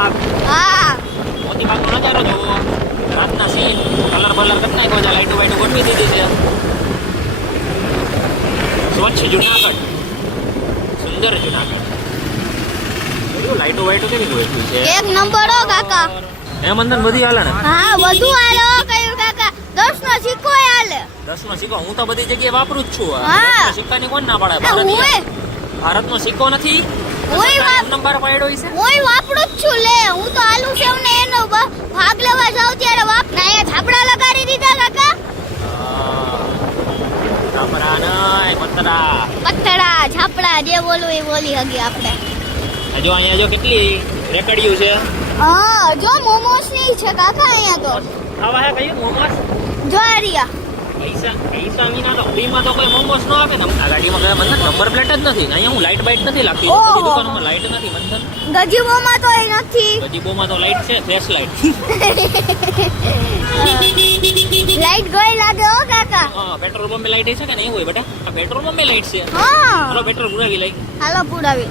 બાગ. હા મોતી બાગનો નજારો જોવો. રાતના સીન કલર બલર કરી નાખ્યો છે, લાઈટો વાઈટો ગોઠવી દીધી છે. સ્વચ્છ જુનાગઢ, સુંદર જુનાગઢ. જોયું લાઈટો વાઈટો કેવી ગોઠવી છે. એક નંબર હો કાકા. એ મંદન બધી હાલે ને. હા બધું હાલે હો કયું કાકા. 10 નો સિક્કો હાલે. 10 નો સિક્કો હું તો બધી જગ્યાએ વાપરું જ છું. હા. 10 ના સિક્કાની કોણ ના પાડે. ભારતનો સિક્કો નથી. નંબર પાડ્યો છે. ઓય વાપરું જ છું લે. હું તો આલુ સેવ ને એનો ભાગ લેવા જાવ ત્યારે ના એ ઝાપડા લગાડી દીધા કાકા. ઝાપડા નઈ પતરા. પતરા ઝાપડા જે બોલું એ બોલી હગી આપણે. જો અહીંયા જો કેટલી રેકડીયું છે. હા જો મોમોસ ની છે કાકા અહીંયા તો. આવા હે કયું મોમોસ? જો આરિયા. પૈસા વિના તો ફ્રીમાં તો કોઈ મોમોસ ન આપે ને. આ ગાડીમાં કયા બંધન નંબર પ્લેટ જ નથી. અહીંયા હું લાઈટ બાઈટ નથી લાગતી. ઓહો. બધી દુકાનોમાં લાઈટ નથી બંધન. ગજીબોમાં તો એ નથી. ગજીબોમાં તો લાઈટ છે, ફ્લેશ લાઈટ. લાઈટ ગઈ લાગે હો કાકા. હા પેટ્રોલ પંપે લાઈટ છે કે નહીં હોય બેટા? આ પેટ્રોલ પંપે લાઈટ છે. હા હાલો પેટ્રોલ પુરાવી લઈ. હાલો પુરાવી.